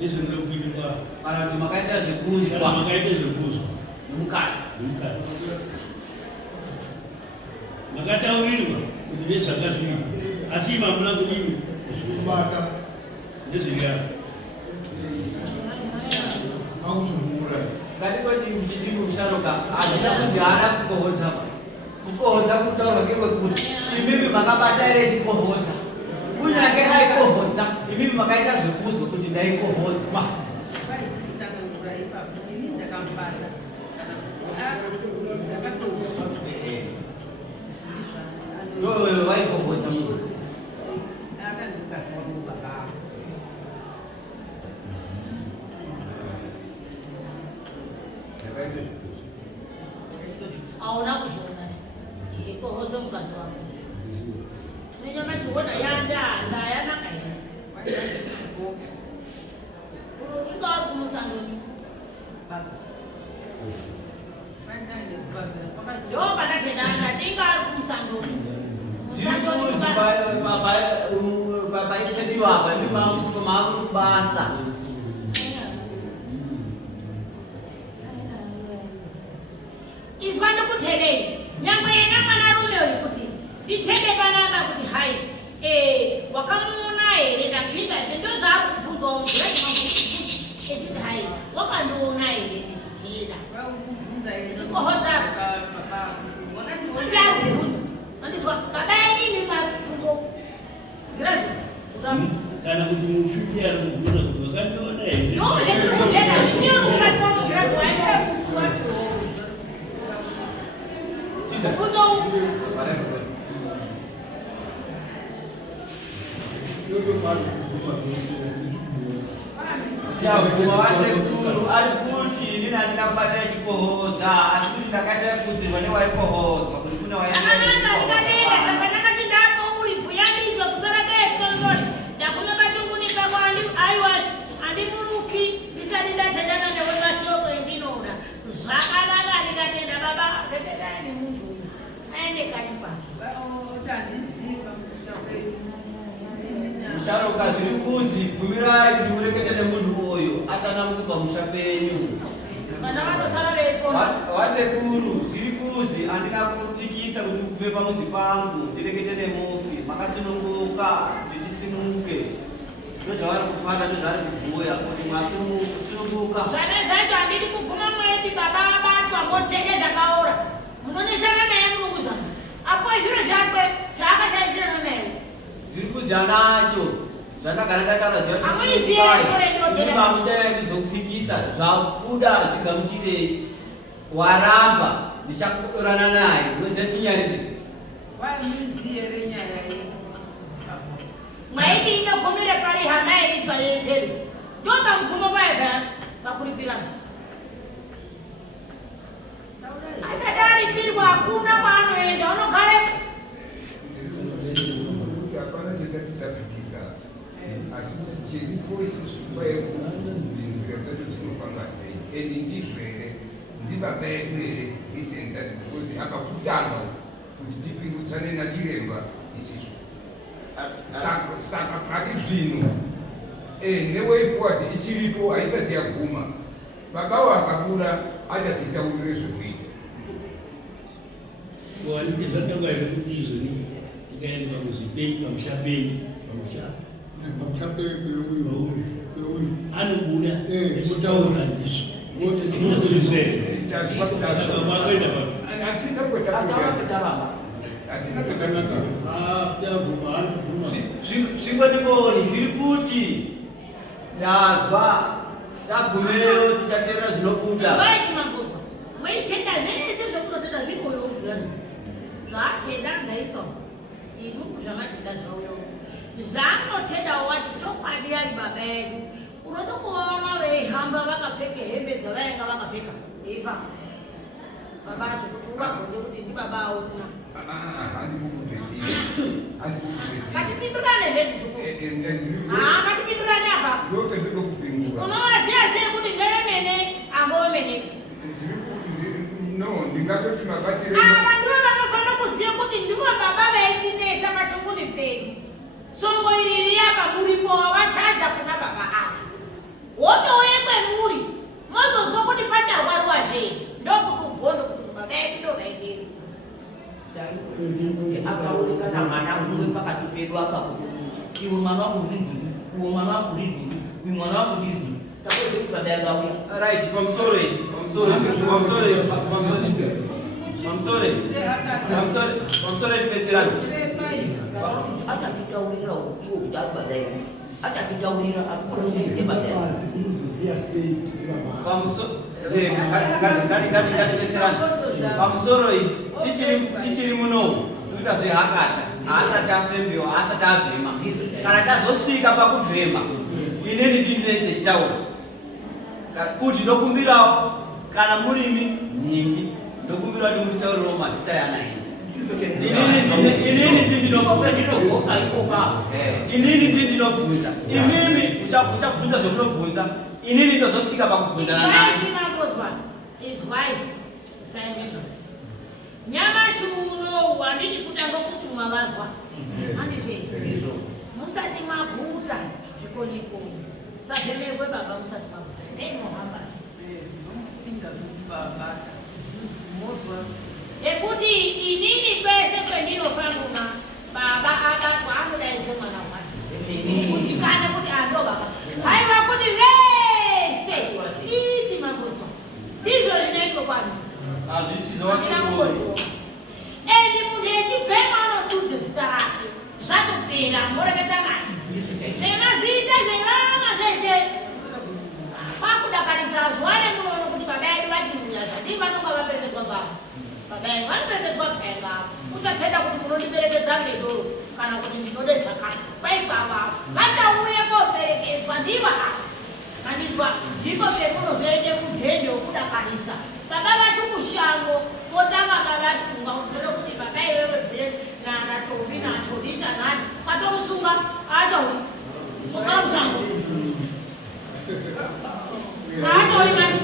nezvinoda kuitwa kana kuti makaita zvekuzwa makaita zvekuzwa nemukadzi. makataurirwa kuti nezvakazviri asi mamuna kudini kubata ndezviri yako Ngatikoti mjini musharuka hazina kuzi hana kukohodza. Kukohodza kutaurwa ngekuti imimi makabata here chikohodza. Kunyange aikohodza imimi makaita zvekuzwa kuti ndaikohodzwa. Ndowewe waikohodza munhu. Auna kuzviona chikohodzo mukadzi wako. Nenyamachiona yandayanaka here. Inga uri kumusandoni. Ndo panatenda ngati inga ari kumusandoni. Musandoni Paitediwa apa ndi pamusiko maakuri kubasa. izwa ndikutelei nyangwe yena mwanarume uyu kuti nditende panapa kuti hai wakamuona here ndapinda zve ndo zvaari kubvunzawo echiti hai wakandiona here nditenda chikohodza ndi ari kubvunza andizwa baba yenini mari kubvunzo girazi kana kuti mufiki ari kubvunza kuti wakandiona here ndozvendikutenda zviniyorukati wamugirazi waenda Siyavuma vasekuru ari kuti inini handina kubata chikohodza asi kuti ndakaita kudzirwa newaikohodzwa kuti kune musharuka zviri kuzi bvumirai kuti murekete nemunhu uyu atanamuka musha penyu. Vasekuru zviri kuzi handina kupikisa kuti kubve pamuzi pangu ndirekete nemufi makasununguka kuti ndisimuke. Ndozvavari kupanda ndozvavari kubhuya kuti mwasununguka. Zvanezaito handidi kuguma mweti baba abatwa motenge zvakaora. Munonesana naye mununguzana. Apo zviro zvakwe zvaakashaishirana naye. Zviri kuzi anacho zvandagara ndataura zvamuchaenda kuzokupikisa zvakuda zvigamuchirei waramba ndichakorana naye unoziva chinyarire Wamiziye renyaya hii. Mwaidi inokomere pari hama yeiswa yeteri. Ndoba mgumo baba bakulipirana. Asa dari pirwa hakuna kwano enda unogare. Hapana chetatikisa. Asi chiriko isisupa yekunzira dzedu tinofamba sei. Eni ndizvere ndibaba edu here isenda because akakutanga kuti tipingutsane nachiremba isisu. Saka pari zvino neway forward ichiripo haisati yaguma. Baba akakura achatitaurire zvekuita. Kuwanike zvatangwa kuti izvoni tikaenda pamuzipenyi pamushapenyi anobuda kutaura ndizvo saka makuenda Atina kwetakuya. zvingondiboni zviri kuti tazwa tagumeyo tichateerera zvinobuda Zvaiti mambozwa. Mwaitenda zvese zvokunotenda zvikoyo kugirazi. Zvatenda ndaisa. Inu zvamatenda zvauyo. Zvaanotenda wati chokwadi ari baba edu. Unoda kuona veihamba vakapfeka hembe dzavainga vakapfeka. Eifa. Baba acho kuti uvagonde kuti ndi baba auna. Katipindurane zvetu zuku. Katipindurane apa. Unovaziya sei kuti ngevemene ambovemene. Ndingatoti mabatire Ava ndivo vanofanira kuziva kuti ndivo baba vaitinesa pachikuni pedu. Songo iri riyapa muripo wavachaja kuna baba ava. Wotouye kwemuri. Mozozwa kuti pacharwariwa zvei. Ndokuti ugondo kuti baba edu ndo vaidei. akaonekana mwana mwe pakati pedu apa iwe mwana wangu ndini uwo mwana wangu ndini uyu mwana wangu ndini takoze kuti baba yangu auya right pamsore ndibetserana acha kitaurira iwo kuti ari baba yangu acha kitaurira akuoseite baba yangu pamusoro iyi tichiri muno tuita zvehakata haasati afembewa haasati abhema kana tazosvika pakubhema inini tindinenge chitaura kuti ndokumbirawo kana murimi nyingi ndokumbirawo kuti mutaurirewo mazita yana inini tindinobvunza imimi uchakubvunza zvemunobvunza inini ndozosvika pakubvunzana nani Izwai. Sayenza. Nyamashi uno wanditi kutanga kuti mwavazwa. Andife. Musati maguta zvikoniko. Sazemerwe baba musati maguta. Nenohamba. Pinga baba. Mozwa. Ekuti inini kwese kwendinofanira baba abatwa anodaidze mwana wake. Kutikana kuti ando baba. Haiwa kuti vese iti mambozwa. Ndizvo zvinoitwa kwani. Ende munhu echibhema anotudze zita rake. Zvatopera moreketa naye. Zvemazita zvevana zveshe. Kwakudakarisa zuwane munoona kuti baba edu vachiuya zvadii vanonga vaperekedzwa ngavo. Baba edu vanoperekedzwa peya ngavo. Uchatenda kuti munondiperekedza ngedoro kana kuti ndinode zvakati. Kwaikwava vachauye koperekedzwa ndiva ava. Mandizwa ndipo pemunozoende mudhende wokudakarisa. Baba vacho kushango votanga vavasunga kutoda kuti baba iwewe bheni naTobi naChodisa nani kwatomusunga aachaui okala kushango aachaui mati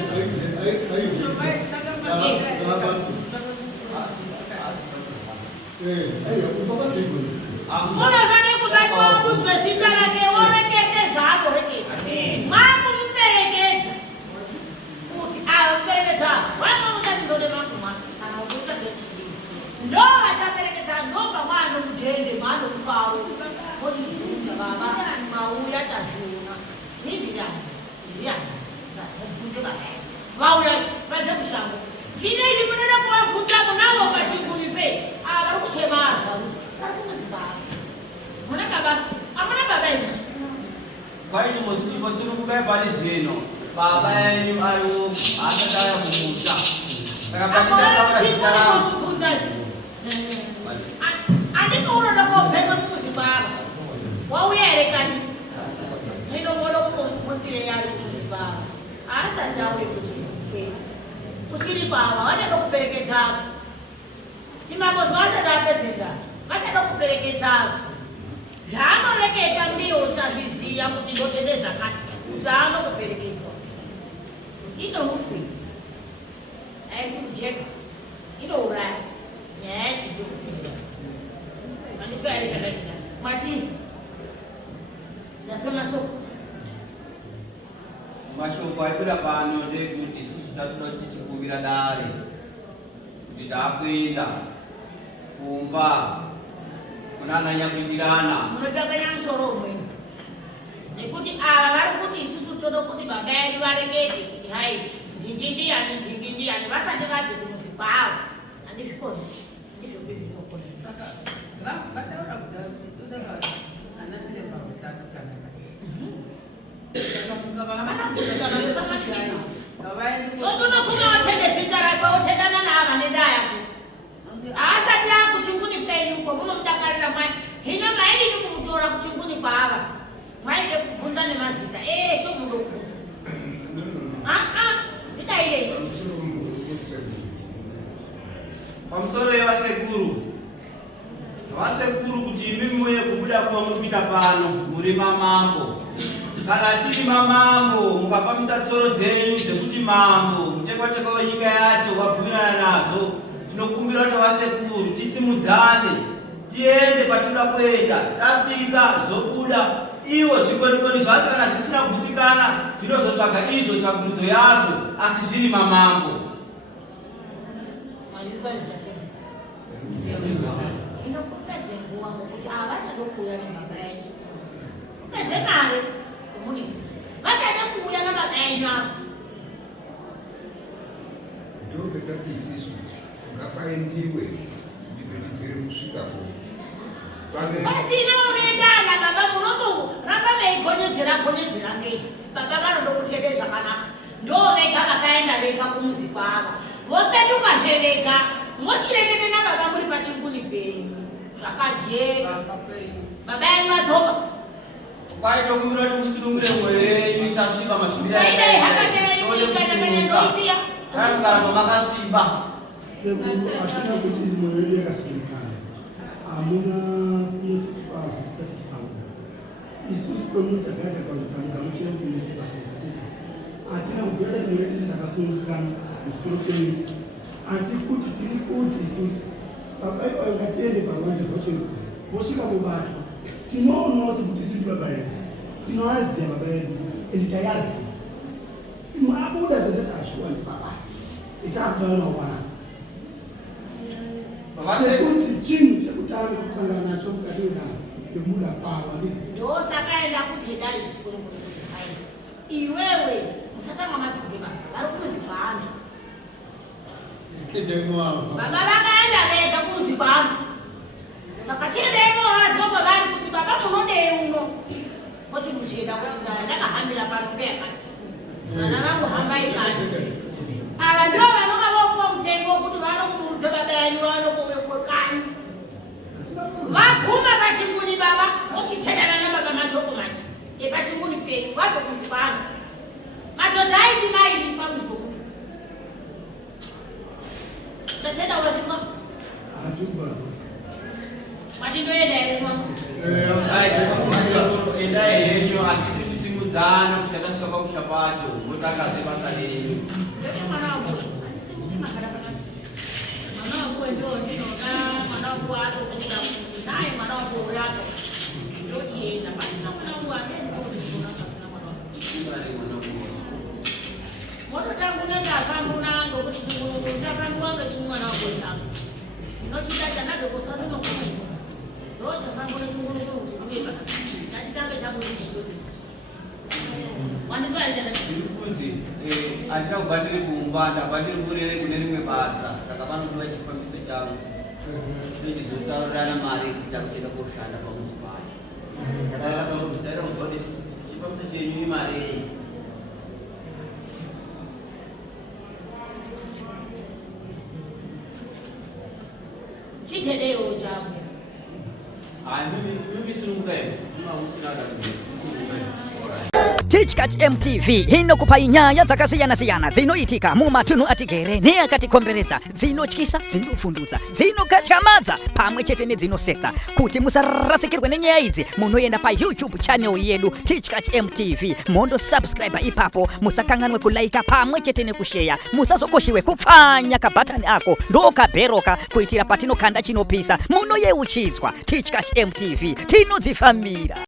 unofanire kubati wabudzwe zita rake worekete zvaakoreketa mwakumuperekedza kuti avamuperekedza vamamutati ndode maguma kana kuti utsvage chidii ndo vachaperekedza ndo pamwano mudhende mwano mufaro mochibvunza baba mauya tazviona nindiyani ndiyani mubvunze baba vauya vadze kushango zvinezvi munoda kuvabvunza munavo pachikuri pe ava vari kuchema azaru vari kumuzibaba muna babasu amuna baba inu kwaini musipo siri kukai pane zvino baba yenyu ariwo asati aya kumuta Saka pandichatanga zita rangu. andinoona kopfeka kumuzibaba wauya here kani inoona kumupfunzire yari kumuzibaba asati auye kuchiri pava vachada kuperekedzava chimambozi vasati apedzenda vachada kuperekedzava zvaanoreketa ndiyo uchazviziya kuti ndotende zvakati kuti anokuperekedzwa inomufui aisi kujeka inouraya nyaya yachidokotera andipayarishakadina mwati ndasoma soko Mashoko aibuda pano ndekuti isusu tatoda kuti tichikumbira dare kuti takuenda kumba kunana nyakuitirana munotakanya musoro umweni nekuti ava vari kuti isusu toda kuti baba yedu varekete kuti hai ndingi ndiyani vasati vabve kumuzi kwavo handizvikoni ndizvopi zvinokona Vataura kuti toda anasiremba utatu kana havana kuzikanwa vesamanikiza ngavaendi totonokuma otende zita rakwe otendana naava nendaa yake haasati akuchinguni kwenyu munomudakarira mwai hino maidini kumutora kuchinguni kwaava mwaide kubvunza nemazita eshe mudo kubvunza ndikairei pamusoro yevasekuru vasekuru kuti imimi muye kubuda kuva mupinda pano muri mamambo kana tiri mamambo mukafambisa tsoro dzenyu dzekuti mambo mutekwatekwa wenyika yacho wabvumirana nazo tinokumbira kuti vasekuru tisimudzane tiende patinoda kuenda tasvika zobuda iwo zvikonekoni zvacho kana zvisina kugutsikana zvinozotsvaga izvo tsvagurudzo yazvo asi zviri mamambo inokupedze nguva ngokuti ava vachada kuuya nababa yenyu kupedze mare kumuni vachada kuuya nababa yenyu avo ndopetati isisu ngapaendiwe ndipetigere kusvikapo pasina unoendana baba munomboramba veigonyedzera ngei baba vanoda kutende zvakanaka ndo vega vakaenda vega kumuzi kwavo vopetukazve vega mochirekete nababa muri pachinguni penyu zvakajeka baba yenyu vadzoka kwaitokumbira kuti musunungure mwoyo yenyu isasviba Daidai hakaterenikanakananoisiya masvibiraakangaramba makasviba sekuru hatina kuti mwoyo yedu yakasundikana hamuna kunotipazvisisa tichitanga isusu kwemutagara pazvipangamuchira kuinoite basa rekuteti hatina kubvira dati mwoyo yedu isitakasungikana musoro penyu asi kuti tiri kuti isusu baba ivo ngatiende parwanze rwacho vosvika kubatwa tinoonawo sekuti siri baba yedu tinoaziya baba yedu endi tayaziya imwe abuda pese tashuwa ndibaba itaakudala nawanaka sekuti chinhu chekutanga kusangana nacho mukati wedaro nekubuda kwavo ndosakaenda kutendai chikonekoi iwewe musatanga madhudhema vari kumuzi kwantu baba vakaenda vega kumuzi kwantu saka chiendemo vaziva vari kuti baba munodei uno mochimuchenda kuti ndakahambira pano peyakati vana vangu hambai kani ava ndo vanonga vokuwa mutengo kuti vanokumurudze baba yanyu vanokowekwekani vaguma pachinguni baba mochitendana nababa mashoko mati epachinguni penyu vabve kumuzi kwano madhodha aiti mairi pamuzi pomutu tatenda wazvizwa madindoenda here endai henyu asi tiri kusimudzana kuti atasvika pakusha pacho motangazve basa renyu mwana wangu ndondinoda mwana wangu atokura naye mwana wangu urapo ndochienda pasina mwana wangu anendoona pasina mwana wangu mototangu nendafambuna ngokuti chingurungu chafandiwanga chini mwana wangu wetangu chinochita chandabekosandonokumai ndochafambuna chingurungu chikuye ndachitange changu chinenjoti ndikuzi handina kubva ndiri kumba ndabva ndiri kurere kune rimwe basa saka panodiwa chifambiso changu ndochizotaurirana mari kuita kucheka koshanda pamuzi pacho taida kuzwa kuti chifambiso chenyu imarei mimi silunguka hivi. Mama usina hata silunguka hivi. Teachkach MTV inokupa inyaya dzakasiyana-siyana dzinoitika mumatunhu atigere neakatikomberedza, dzinotyisa, dzinofundudza, dzinokatyamadza pamwe chete nedzinosetsa. Kuti musarasikirwe nenyaya idzi, munoenda paYouTube channel yedu Teachkach MTV, mondo subscribe ipapo, musakanganwe kulaika pamwe chete nekusheya, musazokoshiwe kupfanya kabhatani ako ndokabheroka kuitira patinokanda chinopisa munoyeuchidzwa. Teachkach MTV tinodzifamira.